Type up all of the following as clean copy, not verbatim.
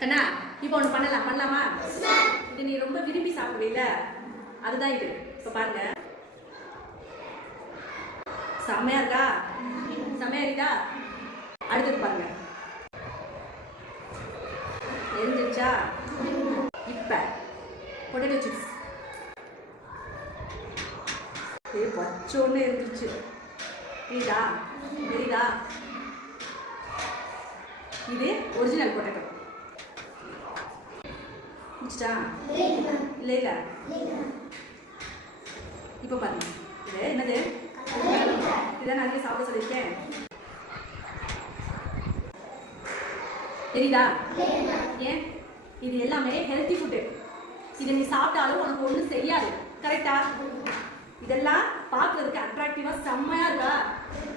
கண்ணா இப்போ ஒன்று பண்ணலாமா? இது நீ ரொம்ப விரும்பி சாப்பிடுவீல, அதுதான் இது. இப்போ பாருங்க, செம்மையா இருக்கா? செம்மையா இருக்கா? அடுத்தது பாருங்க, எரிஞ்சிருச்சா? இப்ப பொட்டேட்டோ சிப்ஸ் வச்சோன்னு இருந்துச்சு. தெரியுதா? இது ஒரிஜினல் பொட்டேட்டோ. முடிச்சிட்டா? இல்லையா? இப்போ பாருங்க, இது என்னது? இதான் நான் சாப்பிட சொல்லியிருக்கேன். தெரியுதா? ஏன்? இது எல்லாமே ஹெல்த்தி ஃபுட்டு. இதை நீ சாப்பிட்டாலும் உனக்கு ஒன்றும் செய்யாது. கரெக்டா? இதெல்லாம் பார்க்கறதுக்கு அட்ராக்டிவா செம்மையா இருக்கா?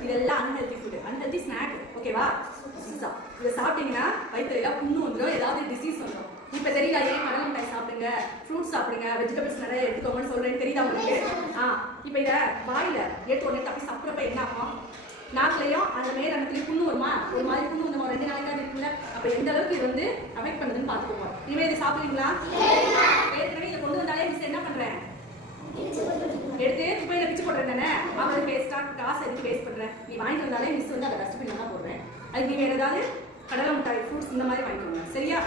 இதெல்லாம் அன்ஹெல்தி ஃபுட், அன்ஹெல்தி ஸ்நாக். ஓகேவா? இதை சாப்பிட்டீங்கன்னா வயிற்றுல புண்ணு வந்துடும், ஏதாவது டிசீஸ் வந்துடும். இப்போ தெரியல ஏன் கடலை மிட்டாய் சாப்பிடுங்க, ஃப்ரூட்ஸ் சாப்பிடுங்க, வெஜிடபிள்ஸ் நிறைய எடுத்துக்கோங்கன்னு சொல்றேன்னு தெரியுதா உங்களுக்கு? இப்போ இதை வாயில எடுத்து உடனே தப்பி சாப்பிட்றப்ப என்ன ஆகும்? நாக்குலையும் அந்த மேலத்துலையும் புண்ணு வருமா? ஒரு மாதிரி புண்ணு வந்து 2 நாளைக்காவது இருக்குல்ல. அப்போ எந்த அளவுக்கு இது வந்து அஃபெக்ட் பண்ணுதுன்னு பார்த்துக்கோங்க. இனிமேல் இதை சாப்பிடுவீங்களா? ஏற்கனவே இதை கொண்டு வந்தாலே மிஸ் என்ன பண்றேன்? எடுத்து குப்பையில பிச்சு போடுறேன் தானே. அவங்களுக்கு வேஸ்டா காசு எதுக்கு வேஸ்ட் பண்றேன்? நீ வாங்கிட்டு வந்தாலே மிஸ் வந்து அதை டஸ்ட்பின்ல தான் போடுறேன். அதுக்கு நீ வேற ஏதாவது கடலை மிட்டாய், ஃப்ரூட்ஸ் இந்த மாதிரி வாங்கிக்கோங்க. சரியா?